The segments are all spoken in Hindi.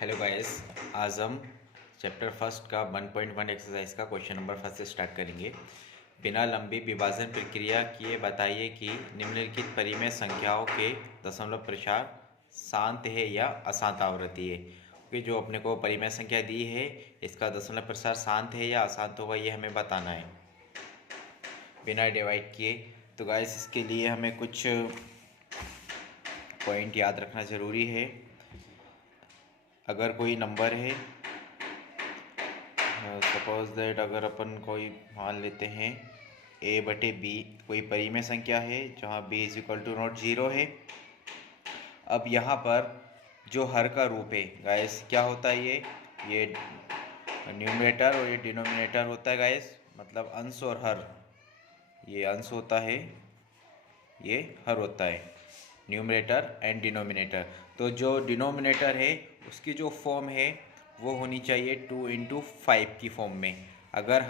Hello guys. आज हम चैप्टर फर्स्ट का 1.1 एक्सरसाइज का क्वेश्चन नंबर फर्स्ट से स्टार्ट करेंगे। बिना लंबी विभाजन प्रक्रिया किए बताइए कि निम्नलिखित परिमेय संख्याओं के दशमलव प्रसार शांत है या अशांत आवृत्ति है। क्योंकि जो अपने को परिमेय संख्या दी है इसका दशमलव प्रसार शांत है या अशांत होगा ये हमें बताना है बिना डिवाइड किए। तो गाइस इसके लिए हमें कुछ पॉइंट याद रखना ज़रूरी है। अगर कोई नंबर है, सपोज दैट अगर अपन कोई मान लेते हैं a/b कोई परिमेय संख्या है जहाँ b = 0 है। अब यहाँ पर जो हर का रूप है गाइस क्या होता है, ये न्यूमरेटर और ये डिनोमिनेटर होता है गाइस, मतलब अंश और हर। ये अंश होता है, ये हर होता है, न्यूमरेटर एंड डिनोमिनेटर। तो जो डिनोमिनेटर है उसकी जो फॉर्म है वो होनी चाहिए 2 × 5 की फॉर्म में। अगर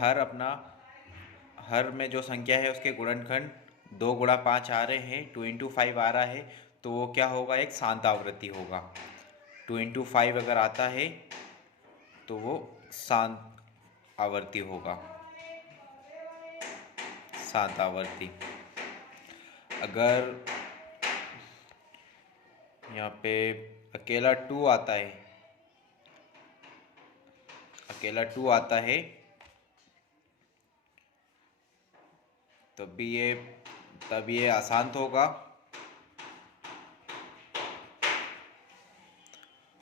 हर में जो संख्या है उसके गुणनखंड 2 × 5 आ रहे हैं, 2 × 5 आ रहा है, तो वो क्या होगा, एक शांत आवृत्ति होगा। 2 × 5 अगर आता है तो वो शांत आवृत्ति होगा, शांत आवृत्ति। अगर यहाँ पे अकेला 2 आता है, अकेला 2 आता है तब ये अशांत होगा।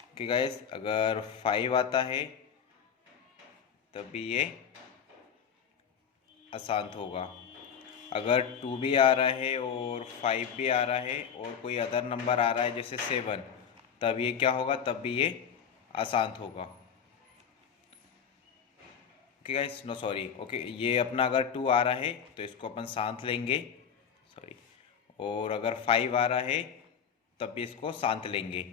ओके गाइस, अगर 5 आता है तब भी ये अशांत होगा। अगर 2 भी आ रहा है और 5 भी आ रहा है और कोई अदर नंबर आ रहा है जैसे 7, तब ये क्या होगा, तब भी ये अशांत होगा। Okay guys, no sorry, okay ये अपना अगर 2 आ रहा है तो इसको अपन शांत लेंगे, सॉरी। और अगर 5 आ रहा है तब भी इसको शांत लेंगे।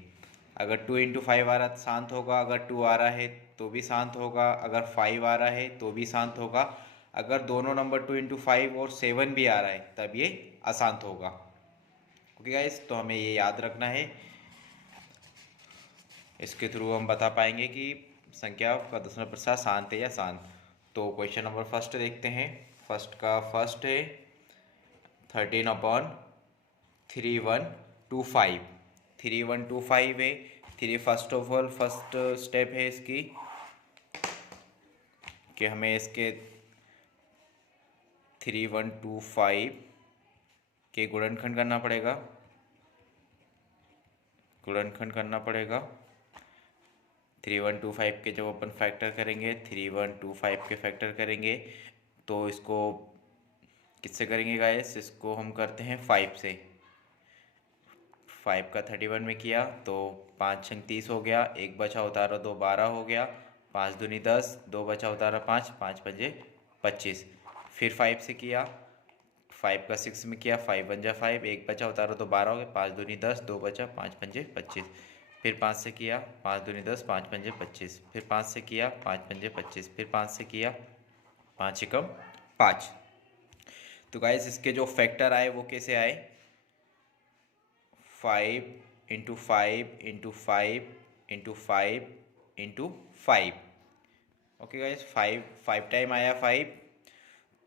अगर 2 × 5 आ रहा है शांत होगा, अगर 2 आ रहा है तो भी शांत होगा, अगर 5 आ रहा है तो भी शांत होगा। अगर दोनों नंबर 2 × 5 और 7 भी आ रहा है तब ये अशांत होगा। ओके गाइस, तो हमें ये याद रखना है। इसके थ्रू हम बता पाएंगे कि संख्या का दशमलव प्रसार शांत है या शांत। तो क्वेश्चन नंबर फर्स्ट देखते हैं। फर्स्ट का फर्स्ट है 13/3125। 3125 है। 3 first of all first step है इसकी कि हमें इसके 3125 के गुणनखंड करना पड़ेगा, गुणनखंड करना पड़ेगा। 3125 के जब अपन फैक्टर करेंगे, 3125 के फैक्टर करेंगे तो इसको किससे करेंगे गाइस, इसको हम करते हैं 5 से। 5 का 31 में किया तो 5 × 30 हो गया, 1 बचा उतारा 2 12 हो गया, 5 दूनी 10, 2 बचा उतारा 5, 5 पंजे 25। फिर 5 से किया, 5 का 6 में किया, 5 × 5, 1 बचा उतारा तो 12 हो गया, 5 दूनी 10, 2 बचा, 5 पंजे 25। फिर 5 से किया, 5 दूनी 10, 5 पंजे 25। फिर 5 से किया, 5 पंजे 25। फिर 5 से किया, 5 एकम 5। तो गाइस इसके जो फैक्टर आए वो कैसे आए, 5 × 5 × 5 × 5 × 5। ओके गाइस, 5 टाइम आया 5।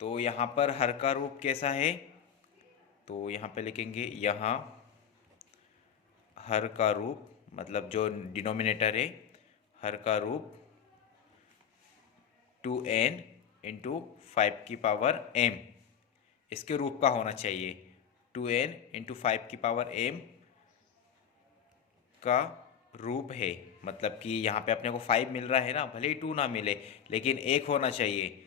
तो यहाँ पर हर का रूप कैसा है, तो यहाँ पे लिखेंगे, यहाँ हर का रूप मतलब जो डिनोमिनेटर है, हर का रूप 2n × 5m इसके रूप का होना चाहिए। 2n × 5m का रूप है, मतलब कि यहाँ पे अपने को 5 मिल रहा है ना, भले ही 2 ना मिले लेकिन 1 होना चाहिए।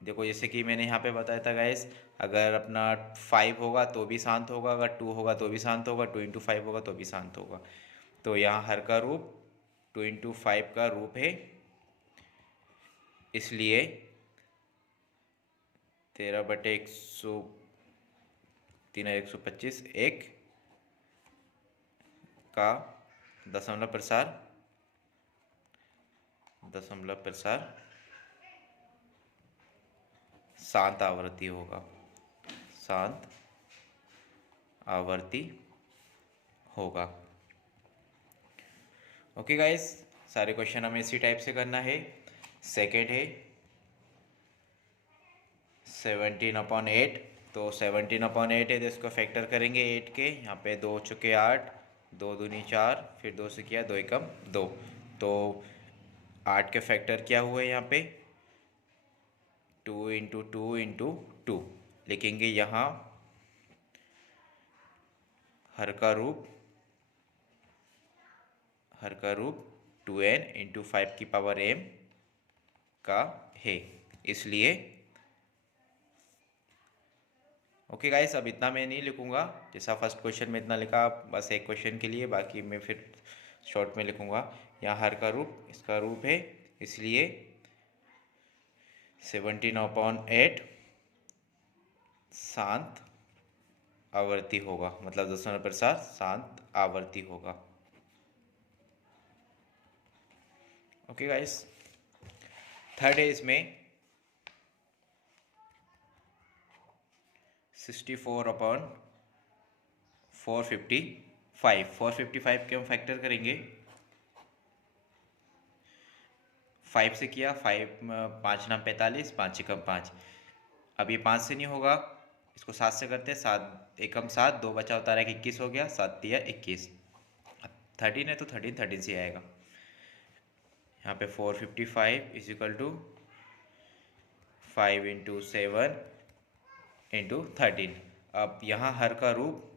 देखो जैसे कि मैंने यहाँ पे बताया था गाइस, अगर अपना 5 होगा तो भी शांत होगा, अगर 2 होगा तो भी शांत होगा, 2 × 5 होगा तो भी शांत होगा। तो यहाँ हर का रूप 2 × 5 का रूप है, इसलिए 13/100 125 1 का दशमलव प्रसार शांत आवृत्ति होगा, शांत आवृत्ति होगा। ओके गाइस, सारे क्वेश्चन हमें इसी टाइप से करना है। सेकेंड है 17/8, तो 17/8 है तो इसको फैक्टर करेंगे 8 के। यहाँ पे 2 चुके 8, 2 दूनी 4, फिर 2 से किया 2 एकम 2, तो 8 के फैक्टर क्या हुए यहाँ पे 2 इंटू 2 इंटू 2 लिखेंगे। यहाँ हर का रूप 2n इंटू 5 की पावर m का है, इसलिए ओके गाइस। अब इतना मैं नहीं लिखूंगा, जैसा फर्स्ट क्वेश्चन में इतना लिखा, बस एक क्वेश्चन के लिए, बाकी मैं फिर शॉर्ट में लिखूंगा। यहाँ हर का रूप इसका रूप है, इसलिए 17/8 शांत आवर्ती होगा, मतलब दशमलव प्रसार शांत आवर्ती होगा। Okay guys. थर्ड है इसमें 64/455। 455 के हम फैक्टर करेंगे। 5 से किया, 5 नाम 45, 5 एकम 5। अब ये 5 से नहीं होगा, इसको 7 से करते हैं। 7 एकम 7, 2 बचा होता है 21 हो गया, 7 तिया 21। 13 है तो 13 से आएगा। यहाँ पे 455 is equal to 5 into 7 into 13। अब यहाँ हर का रूप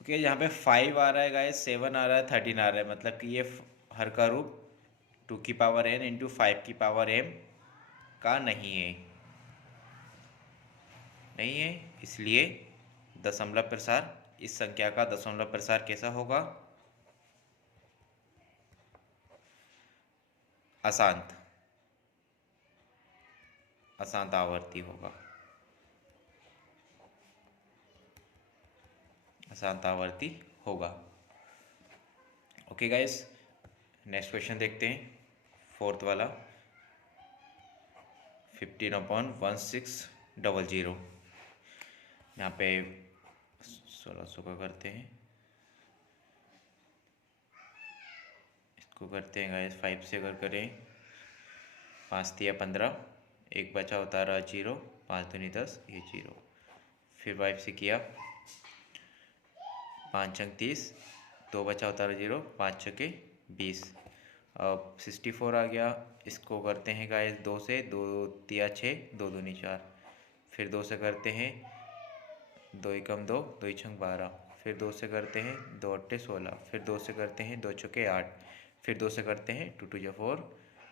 ओके, यहाँ पे 5 आ रहा है गाइस, 7 आ रहा है, 13 आ रहा है, मतलब कि ये हर का रूप 2 की पावर n इंटू 5 की पावर m का नहीं है, इसलिए दशमलव प्रसार, इस संख्या का दशमलव प्रसार कैसा होगा, अशांत आवर्ती होगा, अशांत आवर्ती होगा। ओके गाइस, नेक्स्ट क्वेश्चन देखते हैं, फोर्थ वाला 15/1600। यहाँ पे 1600 का करते हैं, इसको करते हैं गाइस 5 से अगर करें, 5 तिया 15, एक बचा होता रहा 0, 5 दूनी 10, ये 0, फिर 5 से किया 5 अंक 30, 2 बचा होता रहा 0, 5 छके 20। अब 64 आ गया, इसको करते हैं गाइस 2 से, 2 तिया 6, 2 दूनी 4, फिर 2 से करते हैं 2 एकम 2, 2 छंग 12, फिर 2 से करते हैं 2 अट्ठे 16, फिर 2 से करते हैं 2 चौके 8, फिर 2 से करते हैं 2 2 4,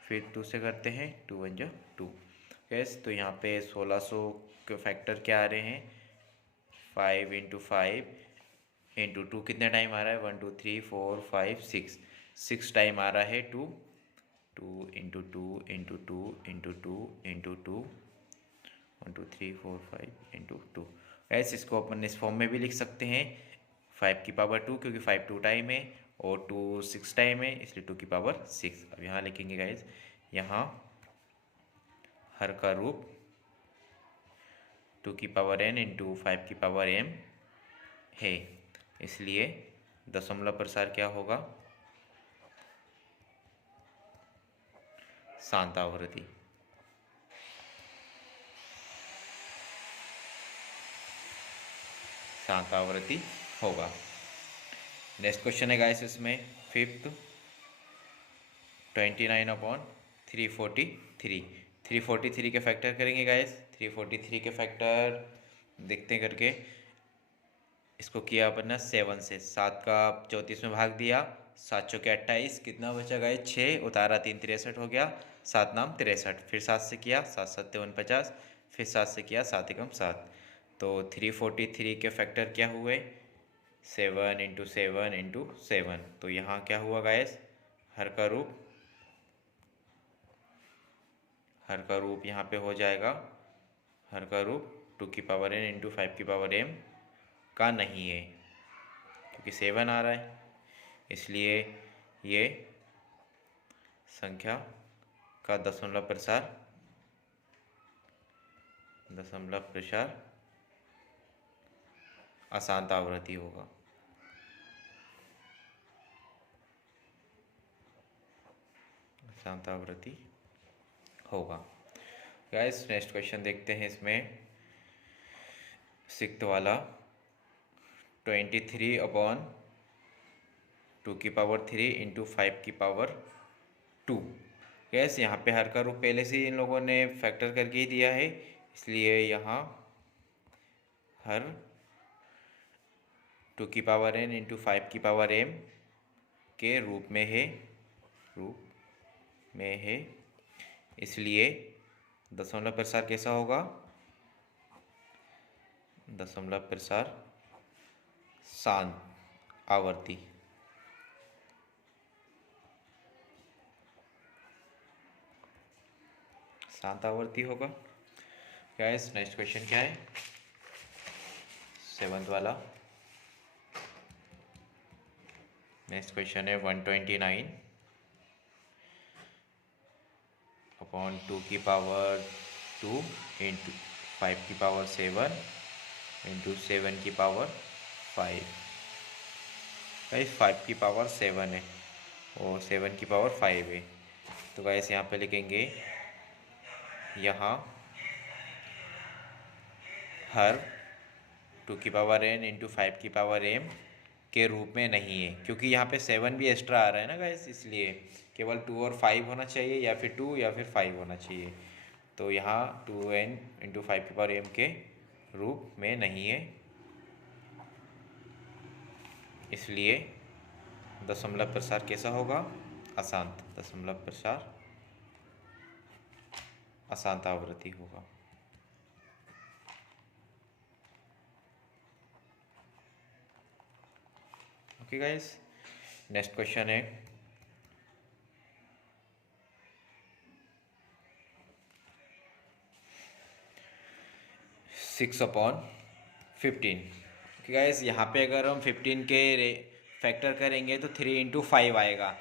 फिर 2 से करते हैं 2 1 2। यस, तो यहाँ पे 1600 के फैक्टर क्या आ रहे हैं, 5 इंटू 5 इंटू 2 कितने टाइम आ रहा है, 1 2 3 4 5 6 टाइम आ रहा है 2 into 2 into 2 into 2 into 2, 1 2 3 4 5 into 2। ऐसे इसको अपन इस फॉर्म में भी लिख सकते हैं, 5 की पावर 2, क्योंकि 5 2 टाइम है और 2 6 टाइम है, इसलिए 2 की पावर 6। अब यहाँ लिखेंगे गाइज, यहाँ हर का रूप 2 की पावर n इंटू 5 की पावर m है, इसलिए दशमलव प्रसार क्या होगा, शांत आवर्ती। शांत आवर्ती होगा। नेक्स्ट क्वेश्चन है गाइस, इसमें फिफ्थ 29/343। 343 के फैक्टर करेंगे गाइस। 343 के फैक्टर देखते हैं करके, इसको किया अपन ने 7 से, 7 का 34 में भाग दिया, 7 चौके 28, कितना बचा गाइस 6, उतारा 3 63 हो गया, 7 नाम 63, फिर 7 से किया 7 7 49, फिर 7 से किया 7 एकम 7, तो 343 के फैक्टर क्या हुए, 7 इंटू 7 इंटू 7। तो यहाँ क्या हुआ गाइस, हर का रूप यहाँ पे हो जाएगा, हर का रूप 2 की पावर n इंटू 5 की पावर m का नहीं है, क्योंकि 7 आ रहा है, इसलिए ये संख्या का दशमलव प्रसार अशांत आवर्ती होगा। शांत आवृत्ति होगा। गाइस नेक्स्ट क्वेश्चन देखते हैं इसमें, सिक्स्थ वाला 23/2 इंटू 5 गैस यहाँ पे हर का रूप पहले से ही इन लोगों ने फैक्टर करके ही दिया है, इसलिए यहाँ हर 2n इंटू 5m के रूप में है, इसलिए दशमलव प्रसार कैसा होगा, दशमलव प्रसार शांत आवर्ती। शांत आवर्ती होगा। गाइस नेक्स्ट क्वेश्चन क्या है, सेवंथ वाला। नेक्स्ट क्वेश्चन है 129/2 इंटू 5 इंटू 7 गाइस 5 है और 7 है, तो गाइस यहाँ पे लिखेंगे यहाँ हर 2n इंटू 5m के रूप में नहीं है, क्योंकि यहाँ पे 7 भी एक्स्ट्रा आ रहा है ना गाइस, इसलिए केवल 2 और 5 होना चाहिए, या फिर 2 या फिर 5 होना चाहिए। तो यहाँ 2n इंटू 5m के रूप में नहीं है, इसलिए दशमलव प्रसार कैसा होगा, अशांत। दशमलव प्रसार अशांत आवृत्ति होगा। ओके गाइस, नेक्स्ट क्वेश्चन है 6/15। ओके गाइस, यहाँ पे अगर हम 15 के फैक्टर करेंगे तो 3 इंटू 5 आएगा,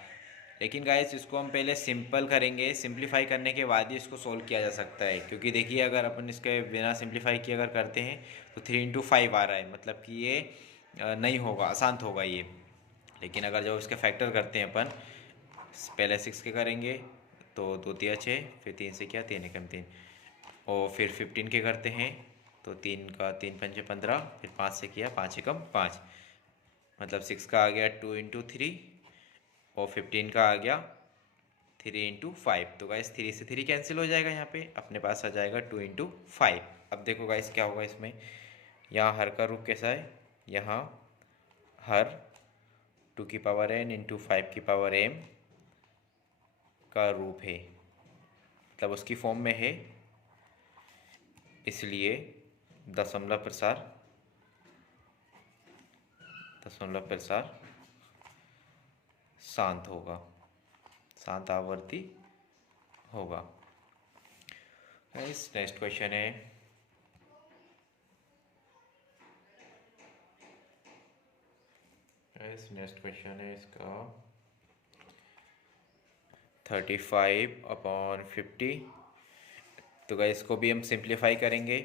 लेकिन गाइस इसको हम पहले सिंपल करेंगे, सिंप्लीफाई करने के बाद ही इसको सोल्व किया जा सकता है। क्योंकि देखिए अगर अपन इसके बिना सिंप्लीफाई किए अगर करते हैं तो 3 इंटू 5 आ रहा है, मतलब कि ये नहीं होगा, अशांत होगा ये। लेकिन अगर जब इसके फैक्टर करते हैं अपन, पहले 6 के करेंगे तो 2 तिया 6, फिर 3 से किया 3 एकम 3, और फिर 15 के करते हैं तो 3 का 3 पंचे 15, फिर 5 से किया 5 एकम 5, मतलब 6 का आ गया 2 इंटू 3 और 15 का आ गया 3 इंटू 5। तो गाइस 3 से 3 कैंसिल हो जाएगा, यहाँ पे अपने पास आ जाएगा 2 इंटू 5। अब देखो गाइस क्या होगा इसमें, यहाँ हर का रूप कैसा है, यहाँ हर 2n इंटू 5m का रूप है, मतलब उसकी फॉर्म में है, इसलिए दशमलव प्रसार शांत होगा, शांत आवर्ती होगा। नेक्स्ट क्वेश्चन है इसका 35/50। तो गाइस इसको भी हम सिंप्लीफाई करेंगे,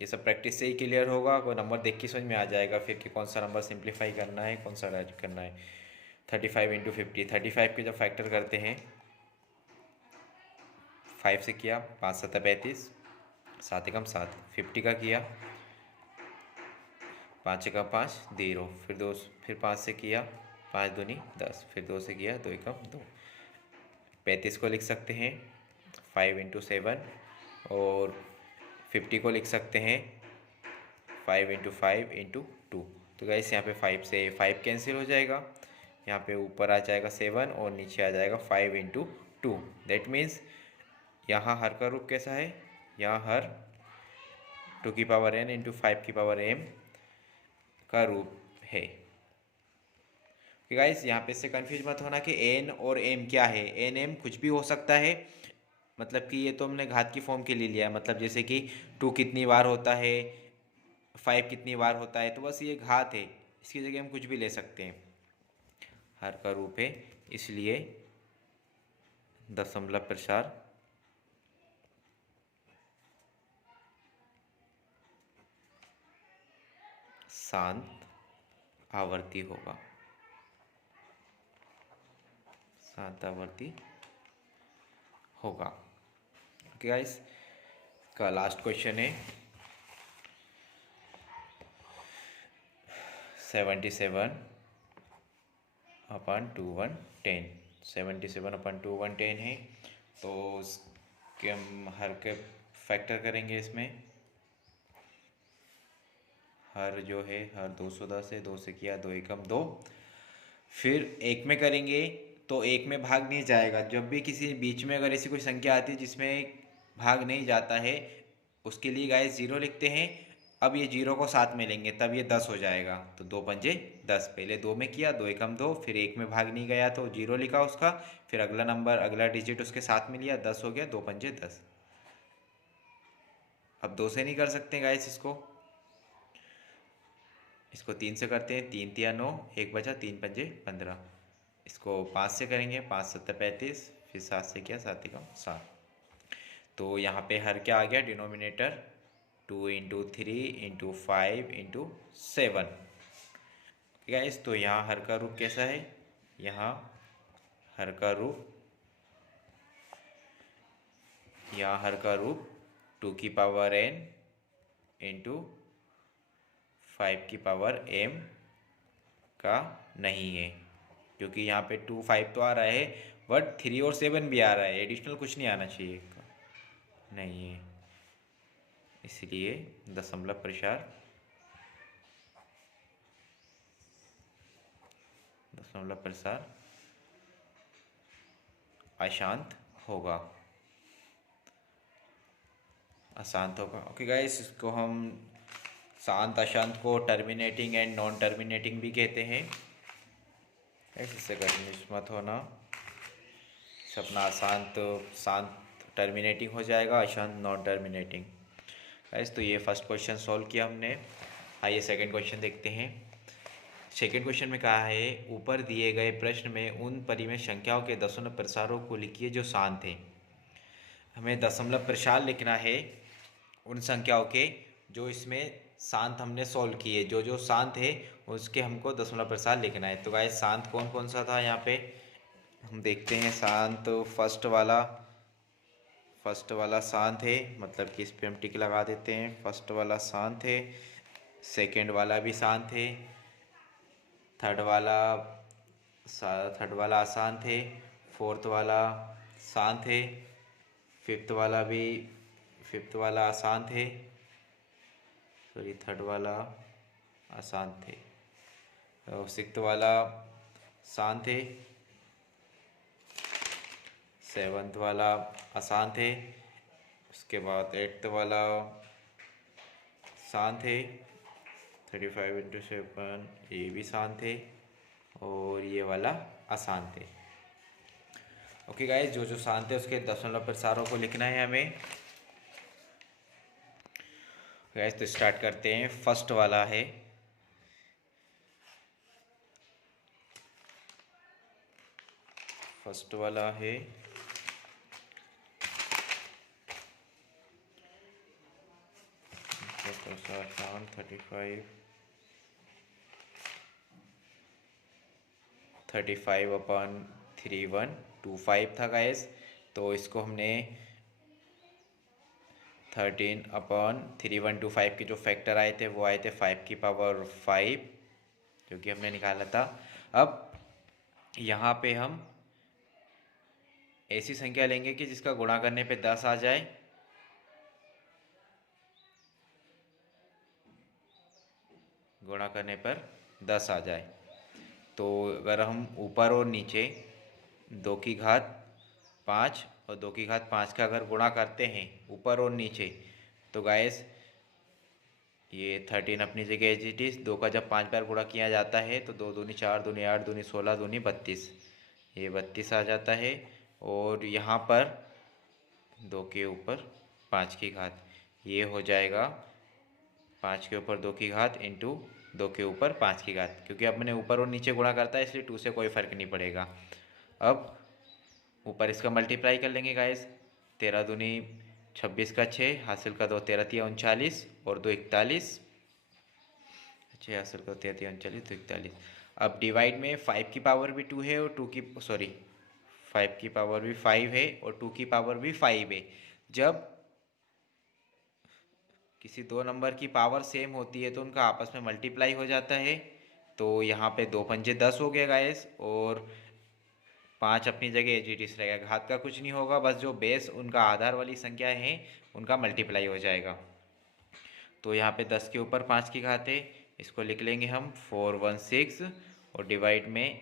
ये सब प्रैक्टिस से ही क्लियर होगा, कोई नंबर देख के समझ में आ जाएगा फिर कि कौन सा नंबर सिंप्लीफाई करना है, कौन सा ऐड करना है। 35 इंटू 50, 35 के जब फैक्टर करते हैं 5 से किया 5 7 35, 7 एकम 7, 50 का किया 5 एकम 5 0, फिर 2, फिर 5 से किया 5 दूनी 10, फिर 2 से किया 2 एकम 2, 35 को लिख सकते हैं 5 इंटू 7, और 50 को लिख सकते हैं 5 इंटू 5 इंटू 2। तो गाइस यहाँ पे 5 से 5 कैंसिल हो जाएगा, यहाँ पे ऊपर आ जाएगा 7 और नीचे आ जाएगा 5 इंटू 2। दैट मीन्स यहाँ हर का रूप कैसा है, यहाँ हर 2n इंटू 5m का रूप है। गाइस यहाँ पे इससे कंफ्यूज मत होना कि n और m क्या है, n m कुछ भी हो सकता है, मतलब कि ये तो हमने घात की फॉर्म के लिए लिया है, मतलब जैसे कि 2 कितनी बार होता है, 5 कितनी बार होता है, तो बस ये घात है, इसकी जगह हम कुछ भी ले सकते हैं, हर का रूप है, इसलिए दशमलव प्रसार शांत आवर्ती होगा, शांत आवर्ती होगा। ओके गाइस, का लास्ट क्वेश्चन है 77 अपन 2110। 77/2110 है, तो उसके हम हर के फैक्टर करेंगे। इसमें हर जो है हर 210 है, 2 से किया 2 एकम 2, फिर एक में करेंगे तो एक में भाग नहीं जाएगा। जब भी किसी बीच में अगर ऐसी कोई संख्या आती है जिसमें भाग नहीं जाता है, उसके लिए गाइस 0 लिखते हैं। अब ये 0 को साथ में लेंगे तब ये 10 हो जाएगा, तो 2 पंजे 10। पहले 2 में किया 2 एकम 2, फिर एक में भाग नहीं गया तो 0 लिखा उसका, फिर अगला नंबर अगला डिजिट उसके साथ में लिया, 10 हो गया, 2 पंजे 10। अब 2 से नहीं कर सकते गाइस इसको 3 से करते हैं। 3 तिया 9, 1 बचा, 3 पंजे 15। इसको 5 से करेंगे, 5 7 35, फिर 7 से किया 7 एकम 7। तो यहाँ पे हर क्या आ गया denominator 2 into 3 into 5 into 7। Guys, तो यहाँ हर का रूप कैसा है, यहाँ हर का रूप 2 की पावर n इंटू 5 की पावर m का नहीं है, क्योंकि यहाँ पे 2 5 तो आ रहा है, बट 3 और 7 भी आ रहा है, एडिशनल कुछ नहीं आना चाहिए नहीं है, इसलिए दशमलव प्रसार अशांत होगा। ओके गाइस, इसको हम शांत अशांत को टर्मिनेटिंग एंड नॉन टर्मिनेटिंग भी कहते हैं। इससे कन्फ्यूज मत होना, सपना शांत टर्मिनेटिंग हो जाएगा, अशांत नॉन टर्मिनेटिंग। गाइस, तो ये फर्स्ट क्वेश्चन सॉल्व किया हमने। आइए सेकंड क्वेश्चन देखते हैं। सेकंड क्वेश्चन में कहा है ऊपर दिए गए प्रश्न में उन परिमेय संख्याओं के दशमलव प्रसारों को लिखिए जो शांत हैं। हमें दशमलव प्रसार लिखना है उन संख्याओं के जो इसमें शांत हमने सॉल्व किए, जो जो शांत है उसके हमको दशमलव प्रसार लिखना है। तो गाइस, शांत कौन कौन सा था यहाँ पे हम देखते हैं। शांत फर्स्ट वाला शांत है, मतलब कि इस पे हम टिक लगा देते हैं, फर्स्ट वाला शांत है। सेकंड वाला भी शांत है। थर्ड वाला अशांत है। फोर्थ वाला शांत है। फिफ्थ वाला अशांत है, सॉरी थर्ड वाला अशांत है। और सिक्स्थ वाला शांत है। सेवन्थ वाला अशांत है। उसके बाद एट्थ वाला शांत है। 35 इंटू 7 ये भी शांत है, और ये वाला अशांत है। ओके गाइस, जो जो शांत है उसके दशमलव प्रसारों को लिखना है हमें। गाइस, तो स्टार्ट करते हैं। फर्स्ट वाला है शांत 35/3125 था गाइस। तो इसको हमने 13/3125 के जो फैक्टर आए थे वो आए थे 5 की पावर 5, जो कि हमने निकाला था। अब यहाँ पे हम ऐसी संख्या लेंगे कि जिसका गुणा करने पे 10 आ जाए। गुणा करने पर 10 आ जाए। तो अगर हम ऊपर और नीचे 2 की घात 5 और 2 की घात 5 का अगर गुणा करते हैं ऊपर और नीचे, तो गाइस ये 13 अपनी जगह एज इट इज़। 2 का जब 5 बार गुणा किया जाता है तो 2 दूनी 4, दूनी 8, दूनी 16, दूनी 32, ये 32 आ जाता है। और यहाँ पर 2 के ऊपर 5 की घात, ये हो जाएगा 5 के ऊपर 2 की घात इंटू 2 के ऊपर 5 की घात, क्योंकि अब मैंने ऊपर और नीचे गुणा करता है इसलिए 2 से कोई फ़र्क नहीं पड़ेगा। अब ऊपर इसका मल्टीप्लाई कर लेंगे गाइस। 13 दूनी 26 का 6 हासिल का 2, 13 तिया 39 और 2 41, 6 हासिल का 13 तिया 39 तो 41। अब डिवाइड में 5 की पावर भी 2 है और 2 की 5 की पावर भी 5 है और 2 की पावर भी 5 है। जब किसी दो नंबर की पावर सेम होती है तो उनका आपस में मल्टीप्लाई हो जाता है। तो यहाँ पे 2 पंजे 10 हो गया गाइस, और 5 अपनी जगह एज इट इज रहेगा। घात का कुछ नहीं होगा, बस जो बेस उनका आधार वाली संख्या है उनका मल्टीप्लाई हो जाएगा। तो यहाँ पे 10 के ऊपर 5 की घात है, इसको लिख लेंगे हम 416, और डिवाइड में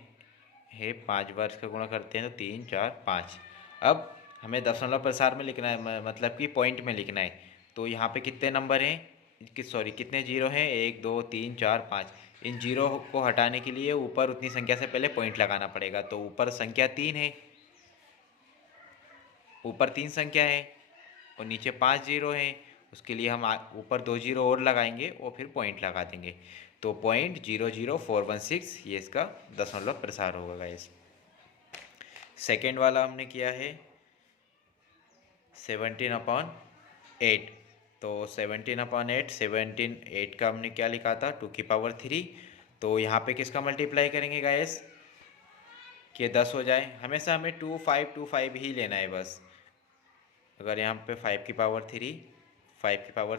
है 5 बार इसका गुणा करते हैं तो 3 4 5। अब हमें दशमलव प्रसार में लिखना है, मतलब कि पॉइंट में लिखना है। तो यहाँ पे कितने नंबर हैं, कितने जीरो हैं, 1 2 3 4 5। इन जीरो को हटाने के लिए ऊपर उतनी संख्या से पहले पॉइंट लगाना पड़ेगा। तो ऊपर संख्या 3 है, ऊपर 3 संख्या है और नीचे 5 जीरो हैं। उसके लिए हम ऊपर 2 जीरो और लगाएंगे और फिर पॉइंट लगा देंगे। तो 0.00416 ये इसका दशमलव प्रसार होगा गाइस। सेकेंड वाला हमने किया है 17/8। तो 17/8, 8 का हमने क्या लिखा था, 2 की पावर 3। तो यहाँ पे किसका मल्टीप्लाई करेंगे गाइस कि 10 हो जाए। हमेशा हमें 2 5 2 5 ही लेना है बस। अगर यहाँ पे 5 की पावर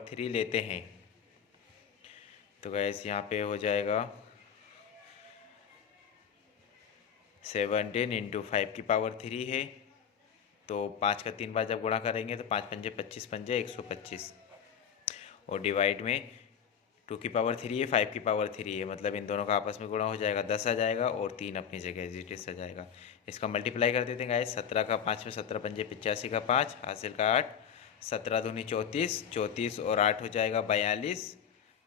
3 लेते हैं तो गाइस यहाँ पे हो जाएगा 17 इंटू 5 की पावर 3 है। तो 5 का 3 बार जब गुणा करेंगे तो 5 पंजे 25 पंजे 125, और डिवाइड में 2 की पावर 3 है, 5 की पावर 3 है, मतलब इन दोनों का आपस में गुणा हो जाएगा, 10 आ जाएगा और 3 अपनी जगह एज इट इज आ जाएगा। इसका मल्टीप्लाई कर देते हैं गाइस। 17 का 5 में 17 पंजे 85 का 5 हासिल का 8, 17 दूनी 34, 34 और 8 हो जाएगा 42,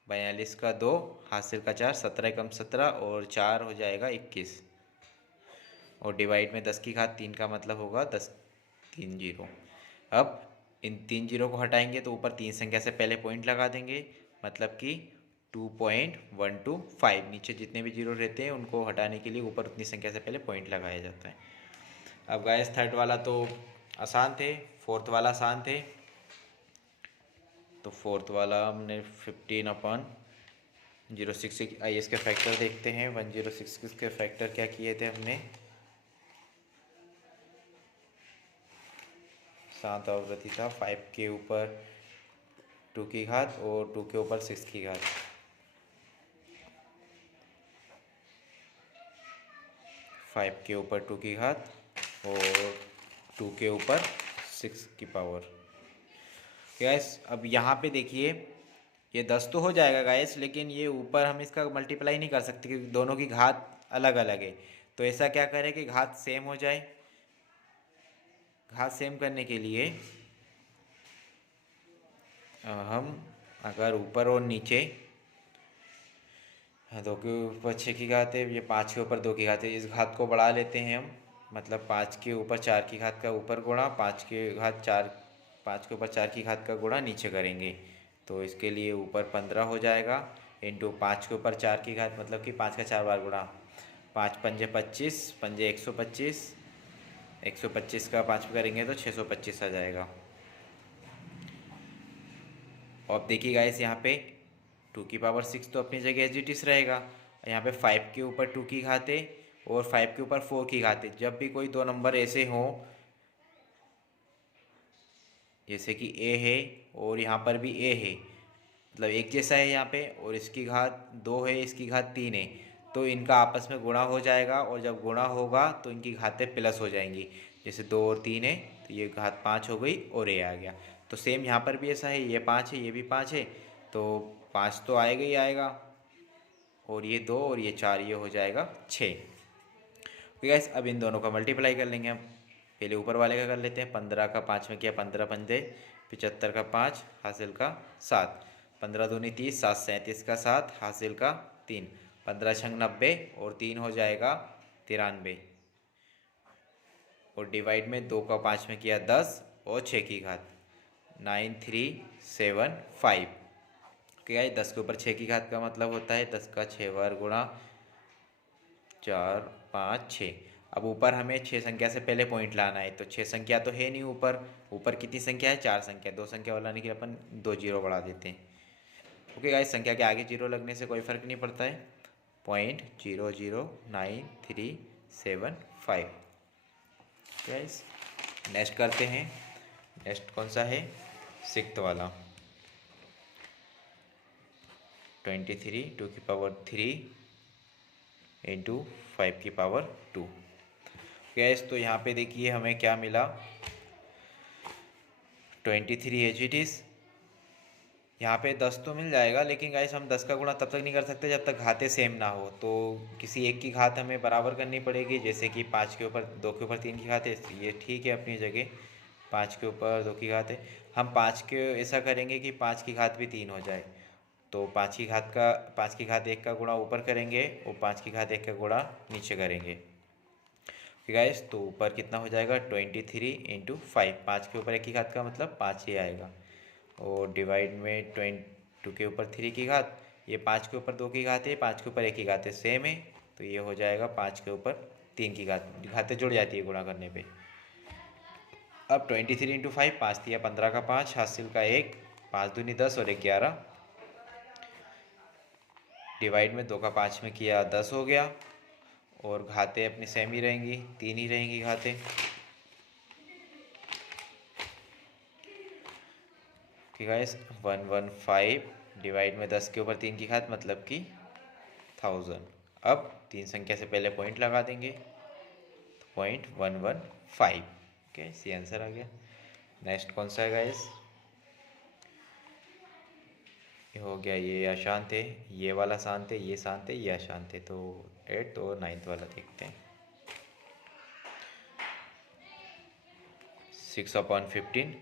42 का 2 हासिल का 4, 17 कम 17 और 4 हो जाएगा 21, और डिवाइड में 10 की घात 3 का मतलब होगा 10 3 जीरो। अब इन 3 जीरो को हटाएंगे तो ऊपर 3 संख्या से पहले पॉइंट लगा देंगे, मतलब कि 2.125। नीचे जितने भी जीरो रहते हैं उनको हटाने के लिए ऊपर उतनी संख्या से पहले पॉइंट लगाया जाता है। अब गाइस थर्ड वाला तो आसान थे, फोर्थ वाला आसान थे। तो फोर्थ वाला हमने 15/066। आइए इसके फैक्टर देखते हैं। 1066 के फैक्टर क्या किए थे हमने। 7 आवृत्ति था, 5 के ऊपर 2 की घात और 2 के ऊपर 6 की घात। 5 के ऊपर 2 की घात और 2 के ऊपर 6 की पावर। गैस अब यहाँ पे देखिए ये 10 तो हो जाएगा गैस, लेकिन ये ऊपर हम इसका मल्टीप्लाई नहीं कर सकते क्योंकि दोनों की घात अलग अलग है। तो ऐसा क्या करें कि घात सेम हो जाए। घात सेम करने के लिए हम अगर ऊपर और नीचे 2 के ऊपर 6 की घात है, ये 5 के ऊपर 2 की घात है, इस घात को बढ़ा लेते हैं हम। मतलब 5 के ऊपर 4 की घात का ऊपर गुणा, 5 के ऊपर 4 की घात का गुणा नीचे करेंगे। तो इसके लिए ऊपर 15 हो जाएगा इंटू 5 के ऊपर 4 की घात, मतलब कि 5 का 4 बार गुणा, 5 पंजे 25 पंजे 125, 125 का 5 करेंगे तो 625 आ जाएगा। और अब देखिए गाइस यहाँ पे 2 की पावर 6 तो अपनी जगह एज इट इज रहेगा। यहाँ पे 5 के ऊपर 2 की घात है और 5 के ऊपर 4 की घात है। जब भी कोई दो नंबर ऐसे हों, जैसे कि a है और यहाँ पर भी a है, मतलब एक जैसा है यहाँ पे, और इसकी घात 2 है, इसकी घात 3 है, तो इनका आपस में गुणा हो जाएगा, और जब गुणा होगा तो इनकी घातें प्लस हो जाएंगी। जैसे 2 और 3 है तो ये घात 5 हो गई और a आ गया। तो सेम यहाँ पर भी ऐसा है, ये 5 है, ये भी 5 है, तो 5 तो आएगा ही आएगा, और ये 2 और ये 4, ये हो जाएगा 6। तो गैस अब इन दोनों का मल्टीप्लाई कर लेंगे हम। पहले ऊपर वाले का कर लेते हैं। 15 का 5 में किया 15 पंजे 75 का 5 हासिल का 7, 15 दूनी 30, 7 37 का 7 हासिल का 3, 15 छंग 90 और 3 हो जाएगा 93, और डिवाइड में 2 का 5 में किया 10 और 6 की घात 9375। क्या है 10 के ऊपर 6 की घात का मतलब होता है 10 का 6 बार गुणा 4 5 6। अब ऊपर हमें 6 संख्या से पहले पॉइंट लाना है, तो 6 संख्या तो है नहीं ऊपर। ऊपर कितनी संख्या है, 4 संख्या। 2 संख्या वाला नहीं कि अपन 2 जीरो बढ़ा देते हैं। ओके गाइस, संख्या के आगे जीरो लगने से कोई फ़र्क नहीं पड़ता है। 0.00935। गाइस नेक्स्ट करते हैं। नेक्स्ट कौन सा है? सिक्स्थ वाला 23 2 की पावर 3 इंटू 5 की पावर 2। गैस तो यहाँ पे देखिए हमें क्या मिला, 23 एज इट इज़। यहाँ पे 10 तो मिल जाएगा, लेकिन गाइस हम 10 का गुणा तब तक नहीं कर सकते जब तक घातें सेम ना हो। तो किसी एक की घात हमें बराबर करनी पड़ेगी, जैसे कि 5 के ऊपर 2 के ऊपर 3 की घात है, ये ठीक है अपनी जगह। 5 के ऊपर 2 की घात है, हम 5 के ऐसा करेंगे कि 5 की घात भी 3 हो जाए। तो 5 की घात 1 का गुणा ऊपर करेंगे और 5 की घात 1 का गुणा नीचे करेंगे। गाइस तो ऊपर कितना हो जाएगा, 23 इंटू 5। 5 के ऊपर 1 की घात का मतलब 5 ही आएगा, और डिवाइड में 2 के ऊपर 3 की घात, ये 5 के ऊपर 2 की घात है, 5 के ऊपर 1 की घात है, सेम है। तो ये हो जाएगा 5 के ऊपर 3 की घात, घातें जुड़ जाती है गुणा करने पे। अब 23 इंटू 5, 5 दिया 15 का 5, हासिल का 1, 5 दूनी 10 और 1 11, डिवाइड में 2 का 5 में किया 10 हो गया, और घातें अपनी सेम ही रहेंगी, 3 ही रहेंगी घातें। ठीक है, 115 डिवाइड में 10 के ऊपर 3 की घात मतलब कि 1000। अब 3 संख्या से पहले पॉइंट लगा देंगे, तो 0.115। ओके, सी आंसर आ गया। नेक्स्ट कौन सा है गाइस? ये हो गया, ये अशांत है, ये वाला शांत है, ये शांत है, ये अशांत है। तो 8th और 9th वाला देखते हैं। 6/15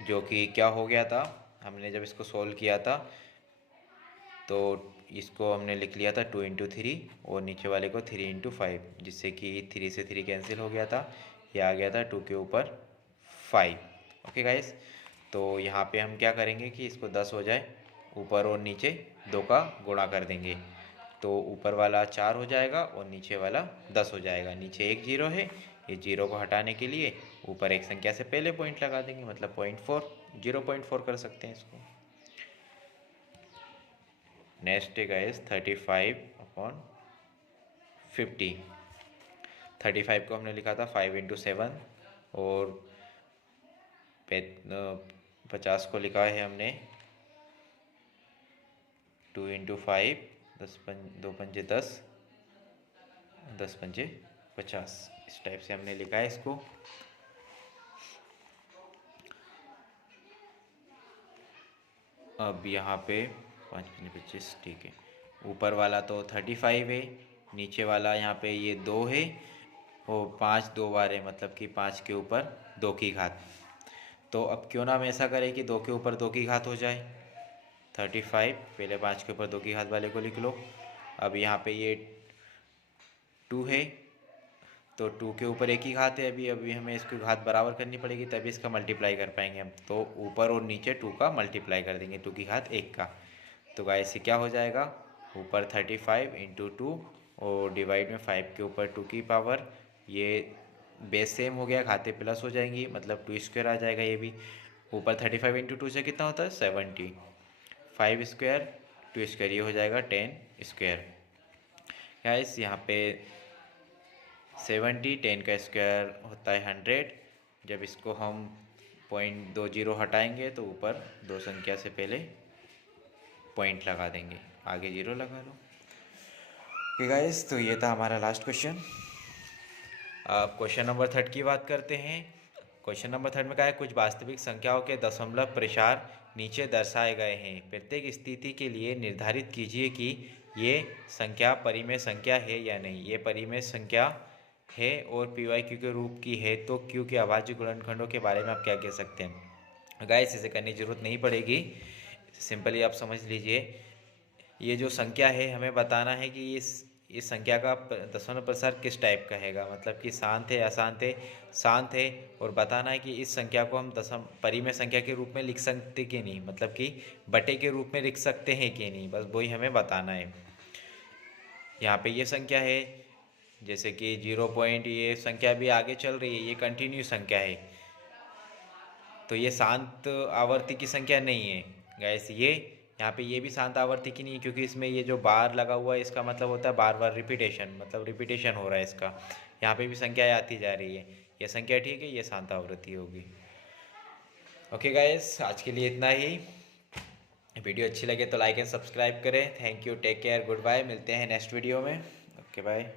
जो कि क्या हो गया था, हमने जब इसको सोल्व किया था तो इसको हमने लिख लिया था 2 इंटू 3 और नीचे वाले को 3 इंटू 5, जिससे कि 3 से 3 कैंसिल हो गया था। ये आ गया था 2 के ऊपर 5। ओके गाइस, तो यहाँ पे हम क्या करेंगे कि इसको 10 हो जाए, ऊपर और नीचे 2 का गुणा कर देंगे, तो ऊपर वाला 4 हो जाएगा और नीचे वाला 10 हो जाएगा। नीचे एक 0 है, ये 0 को हटाने के लिए ऊपर एक संख्या से पहले पॉइंट लगा देंगे, मतलब 0.4, 0.4 कर सकते हैं इसको। नेक्स्ट है गाइस 35/50। 35 को हमने लिखा था 5 इंटू 7, और 50 को लिखा है हमने 2 इंटू 5, 2 पंजे 10, 10 पंजे 50। इस टाइप से हमने लिखा है इसको। अब यहाँ पे 5 पंजे 25, ठीक है। ऊपर वाला तो 35 है, नीचे वाला यहाँ पे ये 2 है, और 5 2 बार है, मतलब कि 5 के ऊपर 2 की घात। तो अब क्यों ना हम ऐसा करें कि 2 के ऊपर 2 की घात हो जाए। 35 पहले 5 के ऊपर 2 की घात वाले को लिख लो। अब यहाँ पे ये 2 है, तो 2 के ऊपर 1 की घात है, अभी हमें इसकी घात बराबर करनी पड़ेगी, तभी इसका मल्टीप्लाई कर पाएंगे हम। तो ऊपर और नीचे 2 का मल्टीप्लाई कर देंगे, 2 की घात 1 का। तो गाइस ये क्या हो जाएगा, ऊपर 35 इंटू 2 और डिवाइड में 5 के ऊपर 2 की पावर, ये बेस सेम हो गया, घातें प्लस हो जाएंगी, मतलब 2 स्क्वायर आ जाएगा ये भी। ऊपर 35 इंटू 2 से कितना होता है 70, 5 स्क्वायर 2 स्क्वायर, ये हो जाएगा 10 स्क्वायर। गाइस यहाँ पे 70, 10 का स्क्वायर होता है 100। जब इसको हम 0.20 हटाएंगे तो ऊपर 2 संख्या से पहले पॉइंट लगा देंगे, आगे 0 लगा लो। ओके गाइस, तो ये था हमारा लास्ट क्वेश्चन। अब क्वेश्चन नंबर 3 की बात करते हैं। क्वेश्चन नंबर 3 में क्या है, कुछ वास्तविक संख्याओं के दशमलव प्रसार नीचे दर्शाए गए हैं। प्रत्येक स्थिति के लिए निर्धारित कीजिए कि ये संख्या परिमेय संख्या है या नहीं। ये परिमेय संख्या है और PYQ के रूप की है, तो Q के अभाज्य गुणनखंडों के बारे में आप क्या कह सकते हैं। गाइस इसे करने की जरूरत नहीं पड़ेगी, सिंपली आप समझ लीजिए। ये जो संख्या है हमें बताना है कि इस संख्या का दशमलव प्रसार किस टाइप का हैगा, मतलब कि शांत है, अशांत है, शांत है, और बताना है कि इस संख्या को हम परिमेय संख्या के रूप में लिख सकते कि नहीं, मतलब कि बटे के रूप में लिख सकते हैं कि नहीं, बस वही हमें बताना है। यहाँ पे ये संख्या है, जैसे कि 0 पॉइंट, ये संख्या भी आगे चल रही है, ये कंटिन्यू संख्या है, तो ये शांत आवर्ती की संख्या नहीं है गाइस। यहाँ पे ये भी शांत आवर्ती नहीं है, क्योंकि इसमें ये जो बार लगा हुआ है इसका मतलब होता है बार बार रिपीटेशन, मतलब रिपीटेशन हो रहा है इसका। यहाँ पे भी संख्याएं आती जा रही है, ये संख्या ठीक है, ये शांत आवर्ती होगी। ओके गाइस, आज के लिए इतना ही। वीडियो अच्छी लगे तो लाइक एंड सब्सक्राइब करें। Thank you, take care, goodbye, मिलते हैं नेक्स्ट वीडियो में। Okay bye.